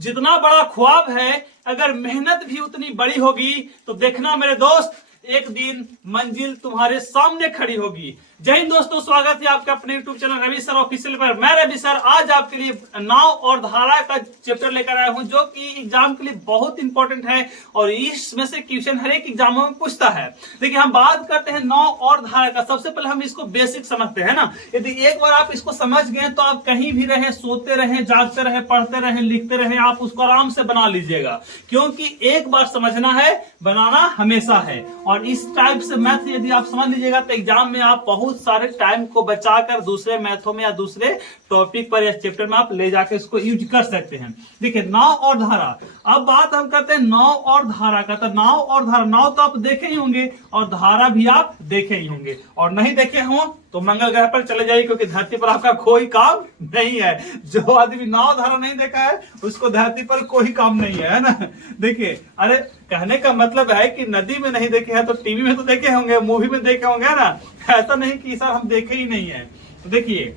जितना बड़ा ख्वाब है, अगर मेहनत भी उतनी बड़ी होगी तो देखना मेरे दोस्त, एक दिन मंजिल तुम्हारे सामने खड़ी होगी। जय हिंद दोस्तों, स्वागत है आपका अपने YouTube channel Ravi sir official पर। मैं रवि सर आज आपके लिए नाव और धारा का चैप्टर लेकर आया हूं, जो कि एग्जाम के लिए बहुत इंपॉर्टेंट है और इसमें से क्वेश्चन हर एक एग्जामों में पूछता है। देखिए, हम बात करते हैं नाव और धारा का। सबसे पहले हम इसको बेसिक समझते हैं ना। यदि एक बार आप इसको समझ गए तो आप कहीं भी रहे, सोते रहे, जागते रहे, पढ़ते रहे, लिखते रहे, आप उसको आराम से बना लीजिएगा, क्योंकि एक बार समझना है, बनाना हमेशा है। और इस टाइप से मैथ यदि आप समझ लीजिएगा तो एग्जाम में आप बहुत सारे टाइम को बचाकर दूसरे मैथों में या दूसरे टॉपिक पर या चैप्टर में आप ले जाकर इसको यूज कर सकते हैं। देखिए, नाव और धारा। अब बात हम करते हैं नाव और धारा का। तो नाव और धारा, नाव तो आप देखे ही होंगे और धारा भी आप देखे ही होंगे, और नहीं देखे हो तो मंगल ग्रह पर चले जाइए, क्योंकि धरती पर आपका कोई काम नहीं है। जो आदमी नाव धारा नहीं देखा है उसको धरती पर कोई काम नहीं है ना। देखिए, अरे कहने का मतलब है कि नदी में नहीं देखे हैं तो टीवी में तो देखे होंगे, मूवी में देखे होंगे ना। ऐसा नहीं कि सर हम देखे ही नहीं है। तो देखिए,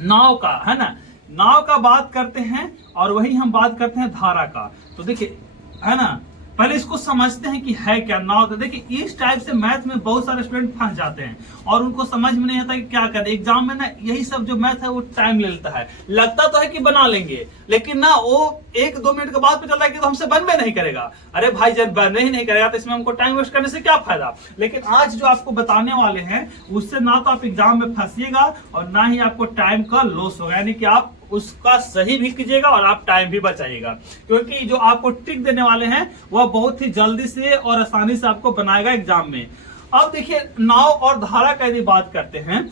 नाव का है ना, नाव का बात करते हैं और वही हम बात करते हैं धारा का। तो देखिए, है ना, पहले इसको समझते हैं कि है क्या नाव। तो देखिए, इस टाइप से मैथ में बहुत सारे स्टूडेंट फंस जाते हैं और उनको समझ में नहीं आता कि क्या करें। एग्जाम में ना यही सब जो मैथ है वो टाइम ले लेता है। लगता तो है कि बना लेंगे, लेकिन ना वो 1-2 मिनट के बाद पता चलता है कि तो हमसे बनबे नहीं करेगा। अरे भाई, जब बनने ही नहीं करेगा तो इसमें हमको टाइम वेस्ट करने से क्या फायदा। लेकिन आज जो आपको बताने वाले हैं उससे ना तो आप एग्जाम में फंसिएगा और ना ही आपको टाइम का लॉस होगा, यानी कि आप उसका सही भी कीजिएगा और आप टाइम भी बचाइएगा, क्योंकि जो आपको ट्रिक देने वाले हैं वह बहुत ही जल्दी से और आसानी से आपको बनाएगा एग्जाम में। अब देखिए, नाव और धारा का यदि बात करते हैं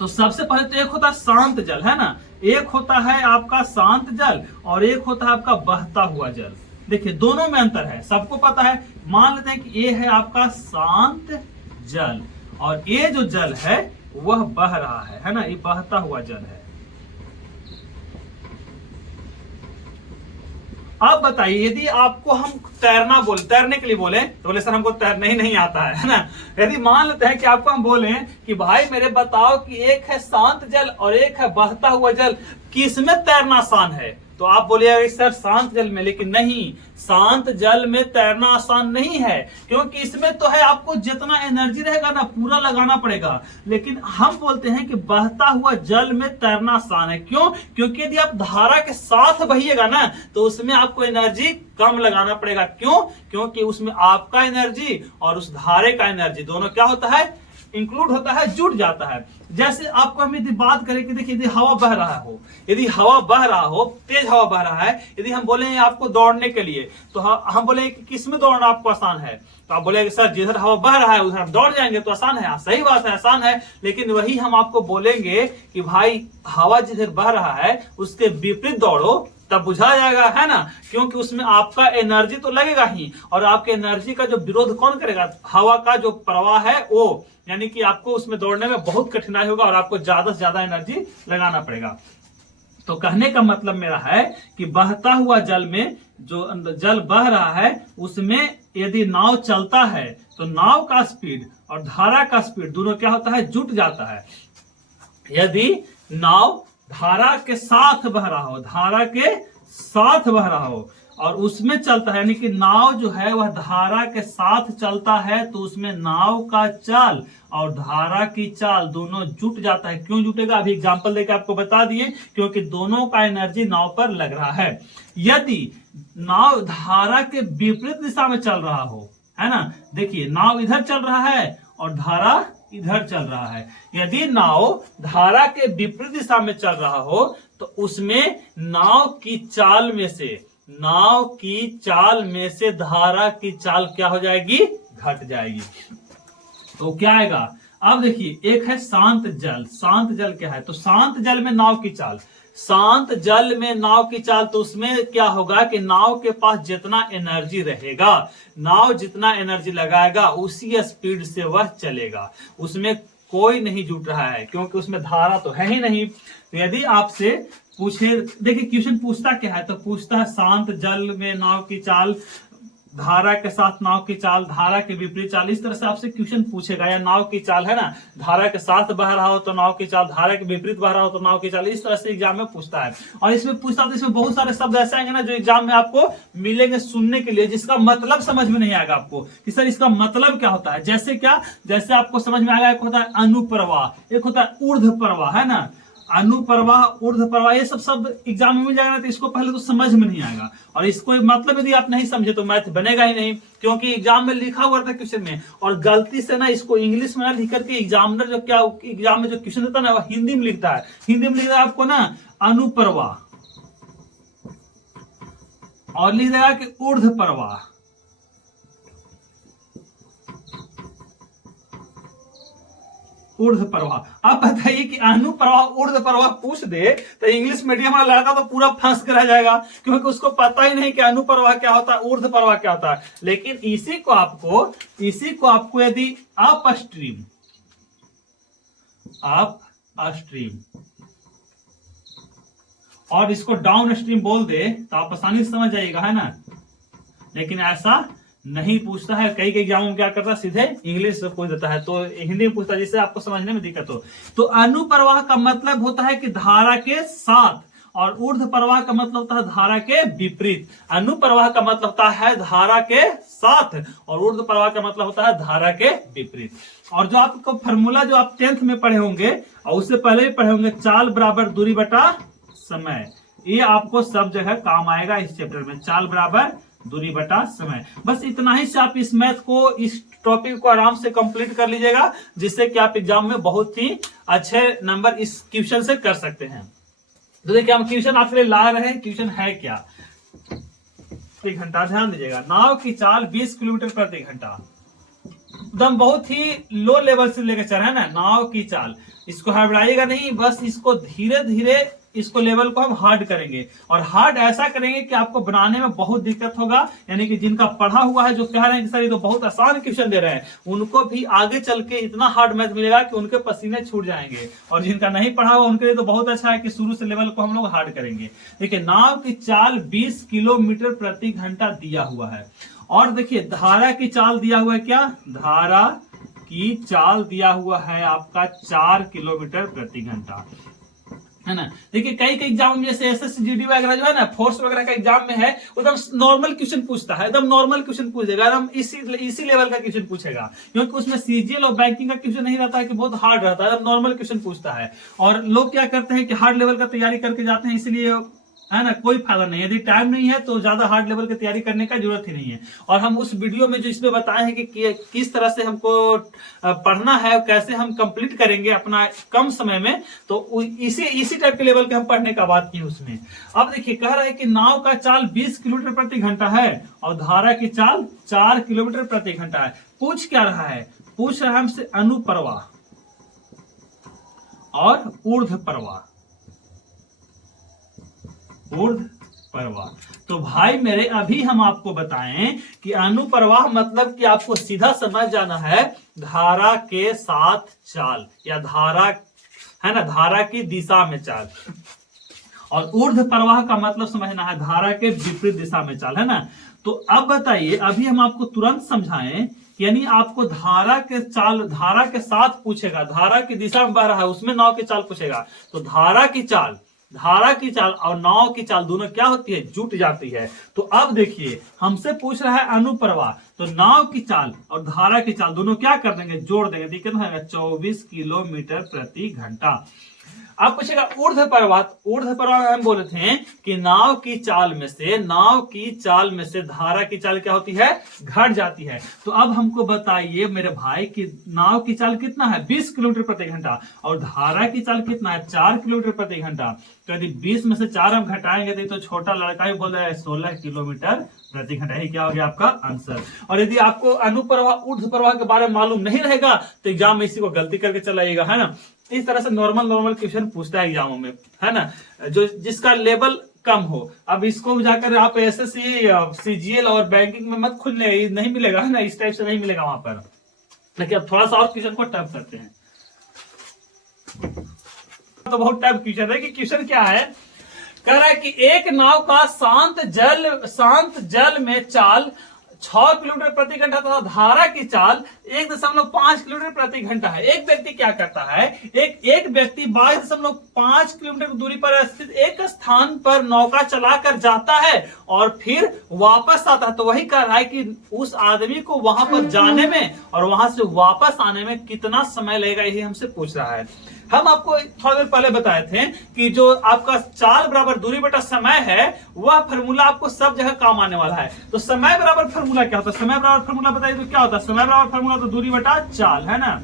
तो सबसे पहले तो एक होता है शांत जल, है ना। एक होता है आपका शांत जल और एक होता है आपका बहता हुआ जल। देखिए, दोनों में अंतर है, सबको पता है। मान लेते हैं कि ये है आपका शांत जल और ये जो जल है वह बह रहा है ना, ये बहता हुआ जल है। अब बताइए, यदि आपको हम तैरने के लिए बोले तो बोले सर हमको तैरना ही नहीं आता है ना। यदि मान लेते हैं कि आपको हम बोले कि भाई मेरे बताओ कि एक है शांत जल और एक है बहता हुआ जल, किसमें तैरना आसान है, तो आप बोलिएगा सर शांत जल में। लेकिन नहीं, शांत जल में तैरना आसान नहीं है, क्योंकि इसमें तो है आपको जितना एनर्जी रहेगा ना पूरा लगाना पड़ेगा। लेकिन हम बोलते हैं कि बहता हुआ जल में तैरना आसान है। क्यों? क्योंकि यदि आप धारा के साथ बहिएगा ना तो उसमें आपको एनर्जी कम लगाना पड़ेगा। क्यों? क्योंकि उसमें आपका एनर्जी और उस धारे का एनर्जी दोनों क्या होता है, इंक्लूड होता है, जुड़ जाता है। जैसे आपको हम यदि बात करें कि देखिए, यदि हवा बह रहा हो, यदि हवा बह रहा हो, तेज हवा बह रहा है, यदि हम बोले आपको दौड़ने के लिए तो हम बोले कि किस में दौड़ना आपको आसान है, तो आप बोलेंगे सर जिधर हवा बह रहा है उधर हम दौड़ जाएंगे तो आसान है। सही बात है, आसान है। लेकिन वही हम आपको बोलेंगे कि भाई हवा जिधर बह रहा है उसके विपरीत दौड़ो, तब बुझा जाएगा, है ना। क्योंकि उसमें आपका एनर्जी तो लगेगा ही, और आपके एनर्जी का जो विरोध कौन करेगा, हवा का जो प्रवाह है वो, यानी कि आपको उसमें दौड़ने में बहुत कठिनाई होगा और आपको ज्यादा से ज्यादा एनर्जी लगाना पड़ेगा। तो कहने का मतलब मेरा है कि बहता हुआ जल में जो जल बह रहा है उसमें यदि नाव चलता है तो नाव का स्पीड और धारा का स्पीड दोनों क्या होता है, जुट जाता है। यदि नाव धारा के साथ बह रहा हो, धारा के साथ बह रहा हो और उसमें चलता है, यानी कि नाव जो है वह धारा के साथ चलता है, तो उसमें नाव का चाल और धारा की चाल दोनों जुट जाता है। क्यों जुटेगा, अभी एग्जांपल देकर आपको बता दिए, क्योंकि दोनों का एनर्जी नाव पर लग रहा है। यदि नाव धारा के विपरीत दिशा में चल रहा हो, है ना, देखिए नाव इधर चल रहा है और धारा इधर चल रहा है। यदि नाव धारा के विपरीत दिशा में चल रहा हो तो उसमें नाव की चाल में से धारा की चाल क्या हो जाएगी, घट जाएगी। तो क्या आएगा, अब देखिए, एक है शांत जल। शांत जल क्या है, तो शांत जल में नाव की चाल, शांत जल में नाव की चाल, तो उसमें क्या होगा कि नाव के पास जितना एनर्जी रहेगा, नाव जितना एनर्जी लगाएगा उसी स्पीड से वह चलेगा, उसमें कोई नहीं जुट रहा है, क्योंकि उसमें धारा तो है ही नहीं। तो यदि आपसे पूछे, देखिए क्वेश्चन पूछता क्या है, तो पूछता है शांत जल में नाव की चाल धारा के साथ नाव की चाल, धारा के विपरीत चाल, इस तरह से आपसे क्वेश्चन पूछेगा। या नाव की चाल है ना, धारा के साथ बह रहा हो तो नाव की चाल, धारा के विपरीत बह रहा हो तो नाव की चाल, इस तरह से एग्जाम में पूछता है। और इसमें पूछता है तो इसमें बहुत सारे शब्द ऐसे आएंगे ना जो एग्जाम में आपको मिलेंगे सुनने के लिए, जिसका मतलब समझ में नहीं आएगा आपको कि सर इसका मतलब क्या होता है। जैसे क्या, जैसे आपको समझ में आएगा, एक होता है अनुप्रवाह, एक होता है ऊर्ध्व प्रवाह, है ना, अनुप्रवाह, ऊर्ध्व प्रवाह, ये सब शब्द एग्जाम में मिल जाएगा ना, तो इसको पहले तो समझ में नहीं आएगा। और इसको मतलब यदि आप नहीं समझे तो मैथ बनेगा ही नहीं, क्योंकि एग्जाम में लिखा हुआ था क्वेश्चन में, और गलती से ना इसको इंग्लिश में ना लिख करके एग्जामिनर जो क्या एग्जाम में जो क्वेश्चन देता है ना, वो हिंदी में लिखता है। हिंदी में लिखता है आपको ना अनुप्रवाह, और लिख देगा कि ऊर्ध्व प्रवाह। ऊर्ध्व प्रवाह। आप बताइए कि अनुप्रवाह ऊर्ध्व प्रवाह पूछ दे तो इंग्लिश मीडियम वाला लड़का तो पूरा फंस कर रह जाएगा, क्योंकि उसको पता ही नहीं कि अनुप्रवाह क्या होता है, ऊर्ध्व प्रवाह क्या होता है। लेकिन इसी को आपको यदि अपस्ट्रीम और इसको डाउन स्ट्रीम बोल दे तो आप आसानी से समझ जाइएगा, है ना। लेकिन ऐसा नहीं पूछता है, कई एग्जामों में क्या करता है सीधे इंग्लिश से पूछ देता है, तो हिंदी में पूछता है जिससे आपको समझने में दिक्कत हो। तो अनुप्रवाह का मतलब होता है कि धारा के साथ, और ऊर्ध्व प्रवाह का मतलब होता है धारा के विपरीत। अनुप्रवाह का मतलब होता है धारा के साथ, और ऊर्ध्व प्रवाह का मतलब होता है धारा के विपरीत। और जो आपको फॉर्मूला जो आप 10th में पढ़े होंगे और उससे पहले भी पढ़े होंगे, चाल बराबर दूरी बटा समय, ये आपको सब जगह काम आएगा इस चैप्टर में। चाल बराबर दूरी बटा समय, बस इतना ही से आप इस मैथ को, इस टॉपिक को आराम से कंप्लीट कर लीजिएगा, जिससे कि आप एग्जाम में बहुत ही अच्छे नंबर इस क्वेश्चन से कर सकते हैं। तो देखिए हम क्वेश्चन आपके लिए ला रहे हैं। क्वेश्चन है क्या, प्रति घंटा, ध्यान दीजिएगा। नाव की चाल 20 किलोमीटर प्रति घंटा, एकदम बहुत ही लो लेवल से लेकर चल रहे हैं ना। नाव की चाल, इसको हड़बड़ाइएगा नहीं, बस इसको धीरे धीरे इसको लेवल को हम हार्ड करेंगे, और हार्ड ऐसा करेंगे कि आपको बनाने में बहुत दिक्कत होगा। यानी कि जिनका पढ़ा हुआ है, जो कह रहे हैं कि सर ये तो बहुत आसान क्वेश्चन दे रहे हैं, उनको भी आगे चल के इतना हार्ड मैथ मिलेगा कि उनके पसीने छूट जाएंगे। और जिनका नहीं पढ़ा हुआ उनके लिए तो बहुत अच्छा है कि शुरू से लेवल को हम लोग हार्ड करेंगे। देखिए नाव की चाल 20 किलोमीटर प्रति घंटा दिया हुआ है, और देखिए धारा की चाल दिया हुआ है, क्या धारा की चाल दिया हुआ है आपका 4 किलोमीटर प्रति घंटा, है ना। देखिए कई एग्जाम में जैसे एसएसजीडी वगैरह जो है ना, फोर्स वगैरह का एग्जाम में है, एकदम नॉर्मल क्वेश्चन पूछता है, एकदम नॉर्मल क्वेश्चन पूछेगा, एकदम इसी लेवल का क्वेश्चन पूछेगा, क्योंकि उसमें सीजीएल और बैंकिंग का क्वेश्चन नहीं रहता है कि बहुत हार्ड रहता है, एकदम नॉर्मल क्वेश्चन पूछता है। और लोग क्या करते हैं कि हार्ड लेवल का तैयारी करके जाते हैं, इसलिए है ना कोई फायदा नहीं है। यदि टाइम नहीं है तो ज्यादा हार्ड लेवल की तैयारी करने का जरूरत ही नहीं है। और हम उस वीडियो में जो इसमें बताए हैं कि किस तरह से हमको पढ़ना है, कैसे हम कंप्लीट करेंगे अपना कम समय में, तो इसी टाइप के लेवल के हम पढ़ने का बात की उसमें। अब देखिए कह रहा है कि नाव का चाल 20 किलोमीटर प्रति घंटा है और धारा की चाल 4 किलोमीटर प्रति घंटा है। पूछ क्या रहा है, पूछ रहा है हमसे अनुप्रवाह और ऊर्ध्व प्रवाह, ऊर्ध्व प्रवाह। तो भाई मेरे अभी हम आपको बताएं कि अनुप्रवाह मतलब कि आपको सीधा समझ जाना है धारा के साथ चाल, या धारा है ना, धारा की दिशा में चाल। और ऊर्ध्व प्रवाह का मतलब समझना है धारा के विपरीत दिशा में चाल, है ना। तो अब बताइए, अभी हम आपको तुरंत समझाएं, यानी आपको धारा के चाल, धारा के साथ पूछेगा, धारा की दिशा में बह रहा है उसमें नाव की चाल पूछेगा, तो धारा की चाल और नाव की चाल दोनों क्या होती है, जुट जाती है। तो अब देखिए हमसे पूछ रहा है अनुप्रवाह, तो नाव की चाल और धारा की चाल दोनों क्या कर देंगे, जोड़ देंगे, तो कितना होगा 24 किलोमीटर प्रति घंटा। अब पूछेगा ऊर्ध्व प्रवाह हम बोले थे कि नाव की चाल में से धारा की चाल क्या होती है, घट जाती है। तो अब हमको बताइए मेरे भाई कि नाव की चाल कितना है, 20 किलोमीटर प्रति घंटा, और धारा की चाल कितना है, 4 किलोमीटर प्रति घंटा। तो यदि 20 में से 4 हम घटाएंगे तो छोटा लड़का ही बोल रहा है 16 किलोमीटर प्रति घंटा, ही क्या हो गया आपका आंसर। और यदि आपको अनुप्रवाह ऊर्ध्व प्रवाह के बारे में मालूम नहीं रहेगा तो एग्जाम में इसी को गलती करके चलाइएगा, है ना। इस तरह से नॉर्मल क्वेश्चन पूछता है एग्जामों में, है ना, जो जिसका लेवल कम हो। अब इसको जाकर आप एसएससी, सीजीएल और बैंकिंग में मत खुलने, नहीं मिलेगा, है ना, इस टाइप से नहीं मिलेगा वहां पर। लेकिन अब थोड़ा सा और क्वेश्चन को टफ करते हैं। तो बहुत टफ क्वेश्चन है कि क्वेश्चन क्या है, कह रहा है कि एक नाव का शांत जल में चाल 6 किलोमीटर प्रति घंटा तथा धारा की चाल 1.5 किलोमीटर प्रति घंटा है। एक व्यक्ति क्या करता है, एक व्यक्ति 22.5 किलोमीटर की दूरी पर स्थित एक स्थान पर नौका चलाकर जाता है और फिर वापस आता है। तो वही कह रहा है कि उस आदमी को वहां पर जाने में और वहां से वापस आने में कितना समय लगेगा, यही हमसे पूछ रहा है। हम आपको थोड़ा देर पहले बताए थे कि जो आपका चाल बराबर दूरी बटा समय है, वह फार्मूला आपको सब जगह काम आने वाला है। तो समय बराबर फार्मूला क्या होता है, समय बराबर फार्मूला बताइए तो क्या होता है। समय बराबर फार्मूला तो दूरी बटा चाल है ना,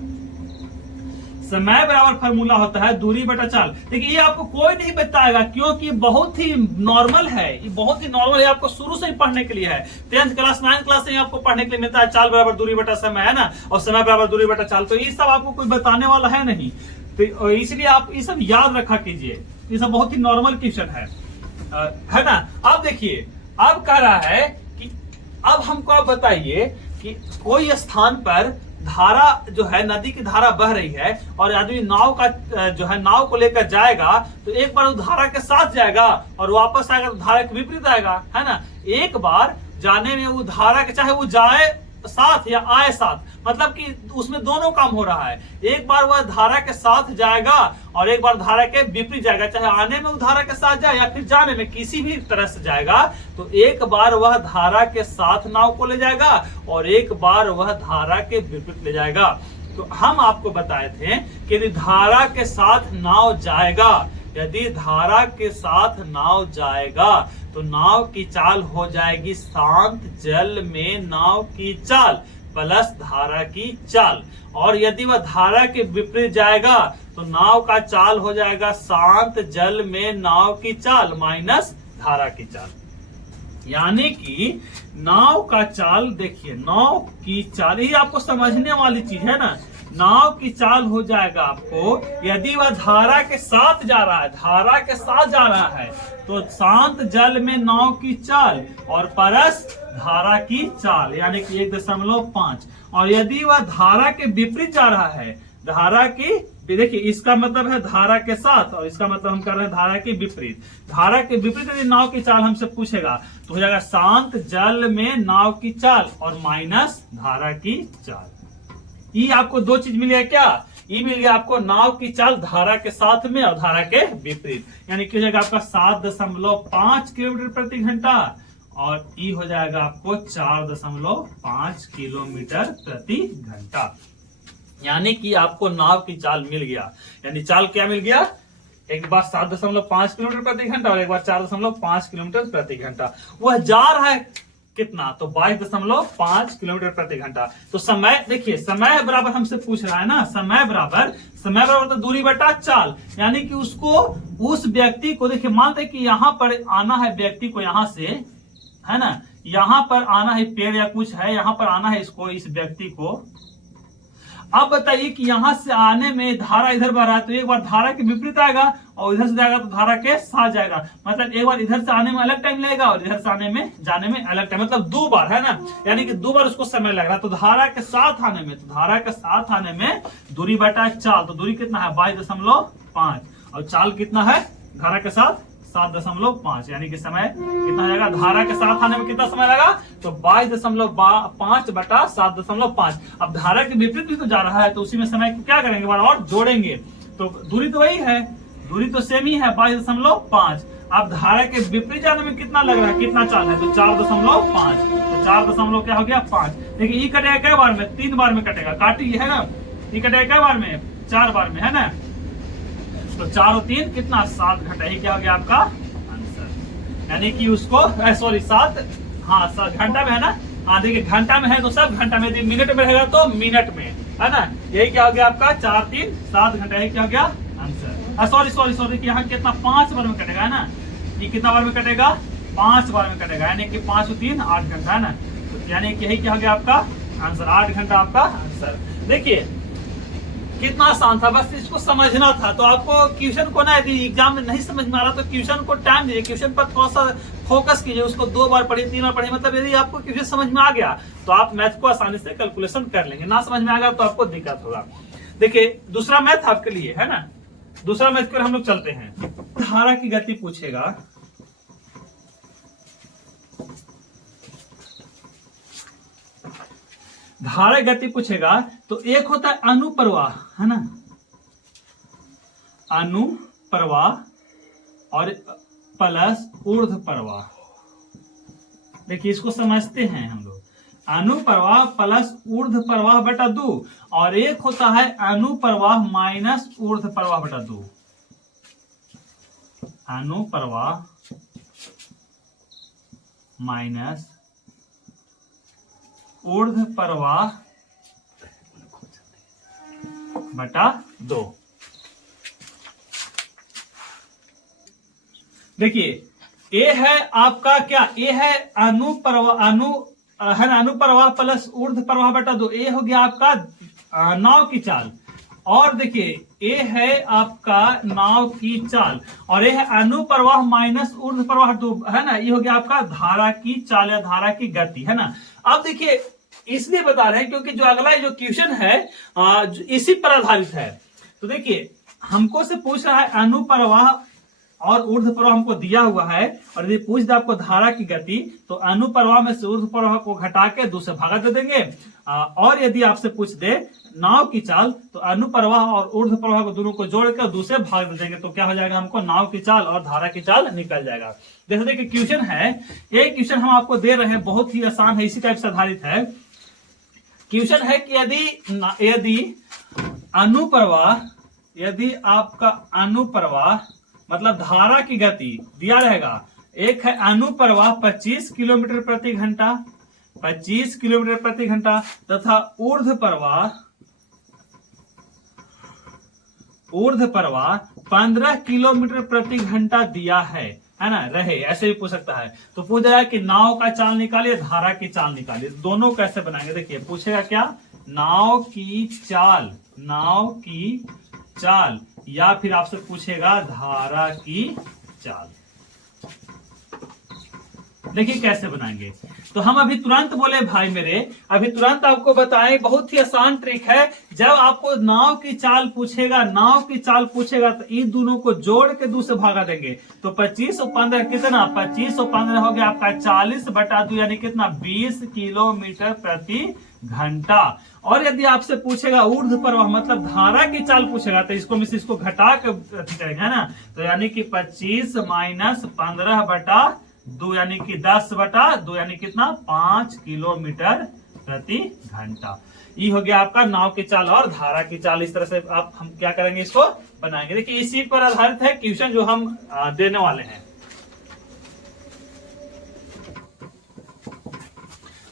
समय बराबर फार्मूला होता है दूरी बटा चाल। देखिए ये आपको कोई नहीं बताएगा क्योंकि बहुत ही नॉर्मल है, ये बहुत ही नॉर्मल है, आपको शुरू से ही पढ़ने के लिए है। 10th क्लास 9th क्लास से आपको पढ़ने के लिए मिलता है चाल बराबर दूरी बटा समय है ना, और समय बराबर दूरी बटा चाल। तो ये सब आपको कोई बताने वाला है नहीं, तो इसलिए आप ये सब याद रखा कीजिए, ये सब बहुत ही नॉर्मल क्वेश्चन है ना। अब देखिए, अब कह रहा है कि अब हमको आप बताइए कि कोई स्थान पर धारा जो है, नदी की धारा बह रही है और आदमी नाव का जो है नाव को लेकर जाएगा, तो एक बार उस धारा के साथ जाएगा और वापस आएगा तो धारा के विपरीत आएगा, है ना। एक बार जाने में वो धारा के, चाहे वो जाए साथ या आए साथ, मतलब कि उसमें दोनों काम हो रहा है। एक बार वह धारा के साथ जाएगा और एक बार धारा के विपरीत जाएगा, चाहे आने में वो धारा के साथ जाए या फिर जाने में किसी भी तरह से जाएगा। तो एक बार वह धारा के साथ नाव को ले जाएगा और एक बार वह धारा के विपरीत ले जाएगा। तो हम आपको बताए थे कि यदि धारा के साथ नाव जाएगा, यदि धारा के साथ नाव जाएगा तो नाव की चाल हो जाएगी शांत जल में नाव की चाल प्लस धारा की चाल, और यदि वह धारा के विपरीत जाएगा तो नाव का चाल हो जाएगा शांत जल में नाव की चाल माइनस धारा की चाल। यानी कि नाव का चाल, देखिए नाव की चाल, ये आपको समझने वाली चीज है ना। नाव की चाल हो जाएगा आपको, यदि वह धारा के साथ जा रहा है, धारा के साथ जा रहा है तो शांत जल में नाव की चाल और परस धारा की चाल यानी कि 1.5, और यदि वह धारा के विपरीत जा रहा है, धारा की, देखिए इसका मतलब है धारा के साथ और इसका मतलब हम कर रहे हैं धारा के विपरीत। धारा के विपरीत यदि नाव की चाल हमसे पूछेगा तो हो जाएगा शांत जल में नाव की चाल और माइनस धारा की चाल। ये आपको दो चीज मिल गया, क्या ये मिल गया आपको, नाव की चाल धारा के साथ में और धारा के विपरीत, यानी कि हो जाएगा आपका 7.5 किलोमीटर प्रति घंटा और ई हो जाएगा आपको 4.5 किलोमीटर प्रति घंटा। यानी कि आपको नाव की चाल मिल गया, यानी चाल क्या मिल गया, एक बार 7.5 किलोमीटर प्रति घंटा और एक बार 4.5 किलोमीटर प्रति घंटा। वह जा रहा है कितना, तो 22.5 किलोमीटर प्रति घंटा। तो समय, देखिए समय बराबर हमसे पूछ रहा है ना, समय बराबर तो दूरी बटा चाल, यानी कि उसको, उस व्यक्ति को, देखिए मानते कि यहाँ पर आना है व्यक्ति को, यहाँ से है ना, यहाँ पर आना है पेड़ या कुछ है, यहाँ पर आना है इसको, इस व्यक्ति को। अब बताइए कि यहाँ से आने में धारा इधर बह रहा है तो एक बार धारा के विपरीत आएगा और इधर से जाएगा तो धारा के साथ जाएगा, मतलब एक बार इधर से आने में अलग टाइम लगेगा और इधर से आने में जाने में अलग टाइम, मतलब 2 बार है ना, यानी कि 2 बार उसको समय लग रहा है। तो धारा के साथ आने में, तो धारा के साथ आने में दूरी बटा चाल, तो दूरी कितना है 22.5 और चाल कितना है धारा के साथ 7.5, यानी कि समय कितना जाएगा, धारा के साथ आने में कितना समय लगा, तो 22.5 बटा 7.5। अब धारा के विपरीत भी तो जा रहा है तो उसी में समय क्या करेंगे, बार और जोड़ेंगे, तो दूरी तो वही है, दूरी तो सेम ही है 22.5। अब धारा के विपरीत जाने में कितना लग रहा है, कितना चाल है, तो 4.5, तो 4 क्या हो गया 5। देखिए ये कटेगा क्या बार में, 3 बार में कटेगा, काटी है ना, ये कटेगा क्या बार में, 4 बार में है ना, तो 4 और 3 कितना 7 घंटा, ही क्या हो गया आपका आंसर। यानी कि उसको सॉरी 7, हाँ 7 घंटा में है ना, हाँ देखिए घंटा में है तो सब घंटा में, यदि मिनट में रहेगा तो मिनट में है ना, यही क्या हो गया आपका 4 3 7 घंटा, यही क्या हो गया आंसर। सॉरी यहाँ कितना 5 बार में कटेगा है ना, ये कितना बार में कटेगा 5 बार में कटेगा, यानी कि 5 और 3 8 घंटा है ना, तो यानी कि यही क्या हो गया आपका आंसर, 8 घंटा आपका आंसर। देखिए कितना आसान था, बस इसको समझना था। तो आपको क्वेश्चन को ना, यदि एग्जाम में नहीं समझ में आ रहा तो क्वेश्चन को टाइम दीजिए, क्वेश्चन पर थोड़ा सा फोकस कीजिए, उसको 2 बार पढ़िए 3 बार पढ़िए, मतलब यदि आपको क्वेश्चन समझ में आ गया तो आप मैथ को आसानी से कैलकुलेशन कर लेंगे, ना समझ में आ गया तो आपको दिक्कत होगा। देखिए दूसरा मैथ आपके लिए है ना, दूसरा मैथ पर हम लोग चलते हैं। धारा की गति पूछेगा, धारा गति पूछेगा तो एक होता है अनुप्रवाह, है ना, अनुप्रवाह और प्लस ऊर्ध्व प्रवाह। देखिए इसको समझते हैं हम लोग, अनुप्रवाह प्लस ऊर्ध्व प्रवाह बटा 2 और एक होता है अनुप्रवाह माइनस ऊर्ध्व प्रवाह बटा 2। अनुप्रवाह माइनस ऊर्ध्व प्रवाह बटा 2। देखिए ए है आपका क्या, ए है अनुप्रवाह प्लस ऊर्ध्व प्रवाह बटा 2, ए हो गया आपका नाव की चाल। और देखिए ए है आपका नाव की चाल और ये है अनुप्रवाह माइनस ऊर्ध्व प्रवाह 2, है ना, ये हो गया आपका धारा की चाल या धारा की गति, है ना। अब देखिए इसलिए बता रहे हैं क्योंकि जो अगला जो क्वेश्चन है इसी पर आधारित है। तो देखिए हमको से पूछ रहा है अनुप्रवाह और ऊर्ध्व प्रवाह हमको दिया हुआ है और यदि पूछ दे आपको धारा की गति तो अनुप्रवाह में से ऊर्ध्व प्रवाह को घटा के 2 से भागा दे देंगे। और यदि आपसे पूछ दे नाव की चाल तो अनुप्रवाह और ऊर्ध्व प्रवाह को दोनों को जोड़कर 2 से भाग दे देंगे, तो क्या हो जाएगा, हमको नाव की चाल और धारा की चाल निकल जाएगा। जैसे देखिए क्वेश्चन है, एक क्वेश्चन हम आपको दे रहे हैं, बहुत ही आसान है, इसी टाइप से आधारित है। क्वेश्चन है कि यदि आपका अनुप्रवाह मतलब धारा की गति दिया रहेगा, एक है अनुप्रवाह 25 किलोमीटर प्रति घंटा, 25 किलोमीटर प्रति घंटा तथा ऊर्ध्व प्रवाह 15 किलोमीटर प्रति घंटा दिया है ना, रहे, ऐसे भी पूछ सकता है। तो पूछ रहा है कि नाव का चाल निकालिए, धारा की चाल निकालिए, दोनों कैसे बनाएंगे। देखिए पूछेगा क्या, नाव की चाल या फिर आपसे पूछेगा धारा की चाल। देखिए कैसे बनाएंगे, तो हम अभी तुरंत बोले भाई मेरे, अभी तुरंत आपको बताएं, बहुत ही आसान ट्रिक है। जब आपको नाव की चाल पूछेगा तो इन दोनों को जोड़ के 2 से भागा देंगे, तो 25 और 15 कितना, 25 और 15 हो गया आपका 40 बटा 2 यानी कितना, 20 किलोमीटर प्रति घंटा। और यदि आपसे पूछेगा ऊर्ध्व प्रवाह मतलब धारा की चाल पूछेगा तो इसको घटा के करेंगे, है ना, तो यानी कि 25 माइनस 15 बटा 2 यानी कि 10 बटा 2 यानी कितना, 5 किलोमीटर प्रति घंटा। ये हो गया आपका नाव की चाल और धारा की चाल। इस तरह से हम क्या करेंगे, इसको बनाएंगे। देखिए इसी पर आधारित है क्वेश्चन जो हम देने वाले हैं।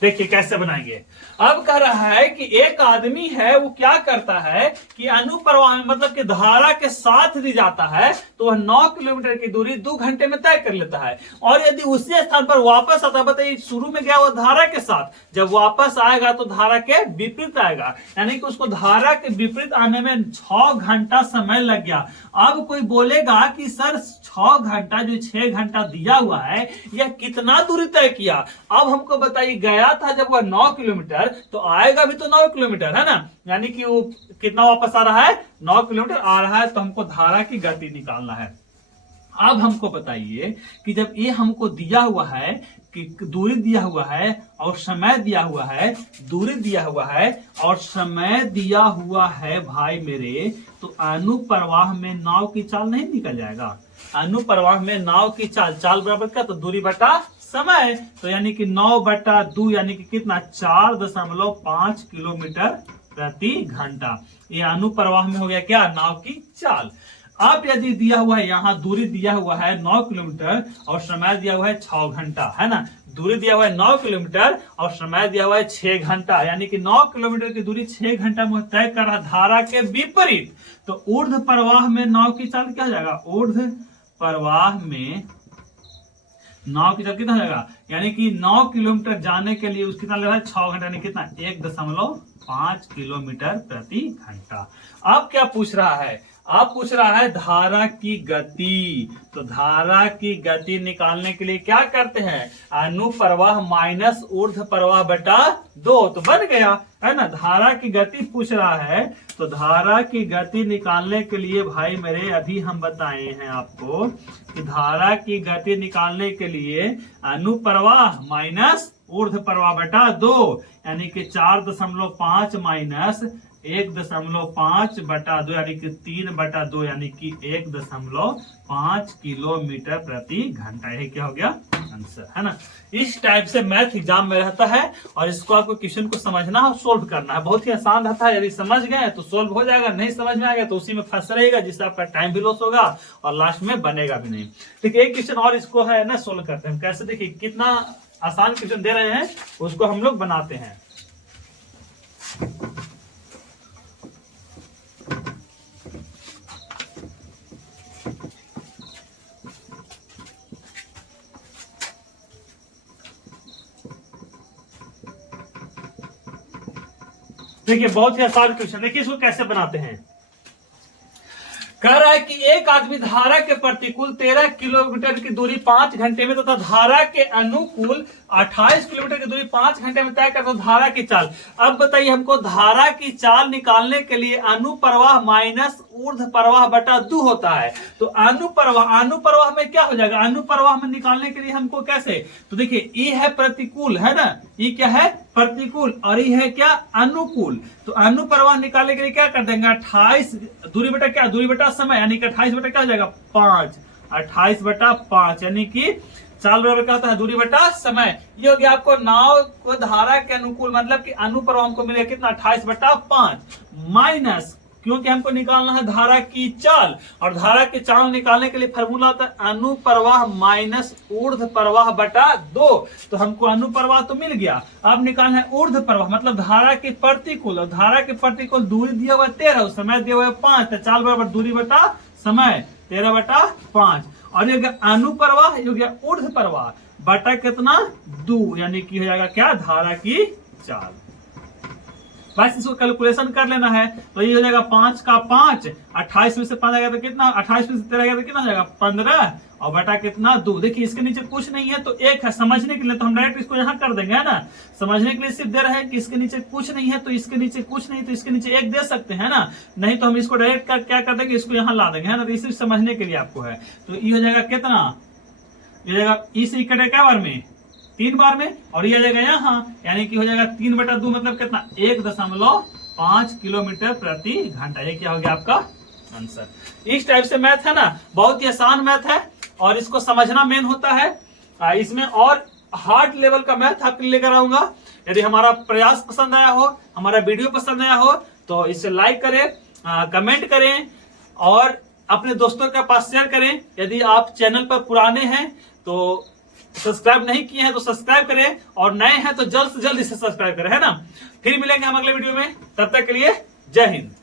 देखिए कैसे बनाएंगे। अब कह रहा है कि एक आदमी है, वो क्या करता है कि अनुप्रवाह में मतलब कि धारा के साथ यदि जाता है तो वह 9 किलोमीटर की दूरी 2 घंटे में तय कर लेता है, और यदि उसी स्थान पर वापस आता है, बताइए शुरू में गया वो धारा के साथ, जब वापस आएगा तो धारा के विपरीत आएगा, यानी कि उसको धारा के विपरीत आने में 6 घंटा समय लग गया। अब कोई बोलेगा कि सर 6 घंटा जो 6 घंटा दिया हुआ है यह कितना दूरी तय किया। अब हमको बताइए, गया था जब वह 9 किलोमीटर तो आएगा भी तो 9 किलोमीटर, है ना, यानी कि वो कितना वापस आ रहा है, 9 किलोमीटर आ रहा है, तो हमको धारा की गति निकालना है। अब हमको बताइए कि जब ये हमको दिया हुआ है कि दूरी दिया हुआ है और समय दिया हुआ है, दूरी दिया हुआ है और समय दिया हुआ है भाई मेरे, तो अनुप्रवाह में नाव की चाल नहीं निकल जाएगा। अनुप्रवाह में नाव की चाल बराबर क्या, तो दूरी बटा समय, तो यानी कि 9 बटा 2 यानी कि कितना, 4.5 किलोमीटर प्रति घंटा। ये अनुप्रवाह में हो गया क्या, नाव की चाल। अब यदि दिया हुआ है, यहाँ दूरी दिया हुआ है 9 किलोमीटर और समय दिया हुआ है 6 घंटा, है ना, दूरी दिया हुआ है 9 किलोमीटर और समय दिया हुआ है 6 घंटा, यानी कि 9 किलोमीटर की दूरी 6 घंटा में तय कर रहा धारा के विपरीत, तो ऊर्ध्व प्रवाह में नाव की चाल क्या हो जाएगा, ऊर्ध्व प्रवाह में नाव की चाल कितना हो जाएगा, यानी कि 9 किलोमीटर जाने के लिए उसकी कितना लगा, 6 घंटा, यानी कितना, 1.5 किलोमीटर प्रति घंटा। अब क्या पूछ रहा है, आप पूछ रहा है धारा की गति। तो धारा की गति निकालने के लिए क्या करते हैं, अनुप्रवाह माइनस ऊर्ध्व प्रवाह बटा 2, तो बन गया, है ना। धारा की गति पूछ रहा है, तो धारा की गति निकालने के लिए भाई मेरे अभी हम बताए हैं आपको कि धारा की गति निकालने के लिए अनुप्रवाह माइनस ऊर्ध्व प्रवाह बटा 2, यानी कि 4.5 माइनस 1.5 बटा 2 यानी कि 3/2 यानी कि 1.5 किलोमीटर प्रति घंटा। ये क्या हो गया आंसर, है ना। इस टाइप से मैथ एग्जाम में रहता है और इसको आपको क्वेश्चन को समझना और सोल्व करना है। बहुत ही आसान रहता है, यदि समझ गए तो सोल्व हो जाएगा, नहीं समझ में आएगा तो उसी में फंस रहेगा, जिससे आपका टाइम भी लॉस होगा और लास्ट में बनेगा भी नहीं। देखिए एक क्वेश्चन और इसको है ना सोल्व करते हैं कैसे। देखिए कितना आसान क्वेश्चन दे रहे हैं, उसको हम लोग बनाते हैं। देखिए बहुत ही आसान क्वेश्चन, देखिए इसको कैसे बनाते हैं। कह रहा है कि एक आदमी धारा के प्रतिकूल 13 किलोमीटर की दूरी 5 घंटे में तथा धारा के अनुकूल 28 किलोमीटर की दूरी 5 घंटे में तय करता है धारा की चाल। अब बताइए हमको धारा की चाल निकालने के लिए अनुप्रवाह माइनस ऊर्ध्व प्रवाह बटा 2 होता है। तो अनुप्रवाह में क्या हो जाएगा, अनुप्रवाह में निकालने के लिए हमको कैसे, तो देखिए ई है प्रतिकूल, है ना, ये क्या है प्रतिकूल और ये है क्या अनुकूल। तो अनुप्रवाह निकालने के लिए क्या कर देंगे 28 दूरी बटा क्या, दूरी बटा समय, यानी कि 28 बटा क्या हो जाएगा 5, 28 बटा 5 यानी कि चाल बराबर क्या होता है दूरी बटा समय। ये हो गया आपको नाव को धारा के अनुकूल, मतलब कि अनुप्रवाह हमको मिलेगा कितना 28 बटा 5 माइनस, क्योंकि हमको निकालना है धारा की चाल और धारा की चाल निकालने के लिए फॉर्मूला होता है अनुप्रवाह माइनस ऊर्ध्व प्रवाह बटा 2। तो हमको अनुप्रवाह तो मिल गया, अब निकालना है ऊर्ध्व प्रवाह मतलब धारा के प्रतिकूल, और धारा के प्रतिकूल दूरी दिया हुआ 13, समय दिया हुआ 5, तो चाल बराबर दूरी बटा समय 13 बटा 5 और ये गया अनुप्रवाह, ये गया ऊर्ध्व प्रवाह बटा कितना 2, यानी कि हो जाएगा क्या धारा की चाल। बस इसको कैलकुलेशन कर लेना है, तो ये हो जाएगा 5 का 5, 28 में से 5 आएगा तो कितना, 28 में से 13 आएगा तो कितना हो जाएगा 15 और बटा कितना 2। देखिए इसके नीचे कुछ नहीं है तो एक है, समझने के लिए तो हम डायरेक्ट इसको यहाँ कर देंगे, है ना। समझने के लिए सिर्फ दे रहे हैं कि इसके नीचे कुछ नहीं है तो इसके नीचे कुछ नहीं, तो इसके नीचे एक दे सकते हैं ना, नहीं तो हम इसको डायरेक्ट क्या कर देंगे, इसको यहाँ ला देंगे, है ना। तो सिर्फ समझने के लिए आपको है, तो ये हो जाएगा कितना, ये हो जाएगा इसे कटे क्या बार में 3 बार में, और ये आ जाएगा यहाँ, यानी कि हो जाएगा 3/2 मतलब कितना 1.5 किलोमीटर प्रति घंटा। ये क्या हो गया आपका आंसर। इस टाइप से मैथ है ना, बहुत ही आसान मैथ है और इसको समझना मेन होता है। इसमें और हार्ड लेवल का मैथ आपके लिए लेकर आऊंगा। यदि हमारा प्रयास पसंद आया हो, हमारा वीडियो पसंद आया हो तो इसे लाइक करें, कमेंट करें और अपने दोस्तों के पास शेयर करें। यदि आप चैनल पर पुराने हैं तो सब्सक्राइब नहीं किए हैं तो सब्सक्राइब करें और नए हैं तो जल्द से जल्द इसे सब्सक्राइब करें, है ना। फिर मिलेंगे हम अगले वीडियो में, तब तक के लिए जय हिंद।